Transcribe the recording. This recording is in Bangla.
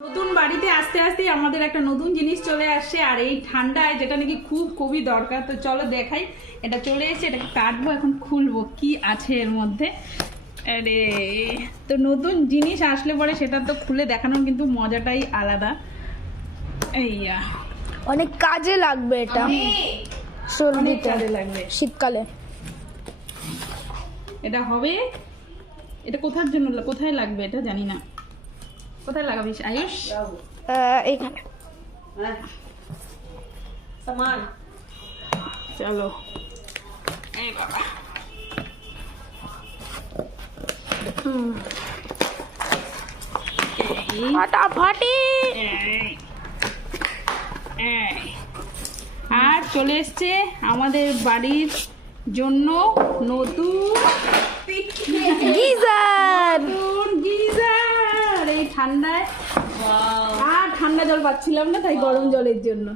নতুন বাড়িতে আস্তে আস্তে আমাদের একটা নতুন জিনিস চলে আসছে, আর এই ঠান্ডায় যেটা নাকি খুবই দরকার। তো চলো দেখাই, এটা চলে এসেছে, এটাকে কাটবো, এখন খুলবো কি আছে এর মধ্যে। আরে তো নতুন জিনিস আসলে পরে সেটা তো খুলে দেখানোর কিন্তু মজাটাই আলাদা। এইয়া অনেক কাজে লাগবে এটা, অনেক কাজে লাগবে শীতকালে। এটা হবে, এটা কোথায় লাগবে এটা জানি না। কোথায় লাগাবিস আয়ুষ? এইখানে সামান। চলো এই বাবা, ফাটাফাটি। আর চলে এসছে আমাদের বাড়ির জন্য নতুন গিজার। গিজার। এই ঠান্ডায় আর ঠান্ডা জল পাচ্ছিলাম না, তাই গরম জলের জন্য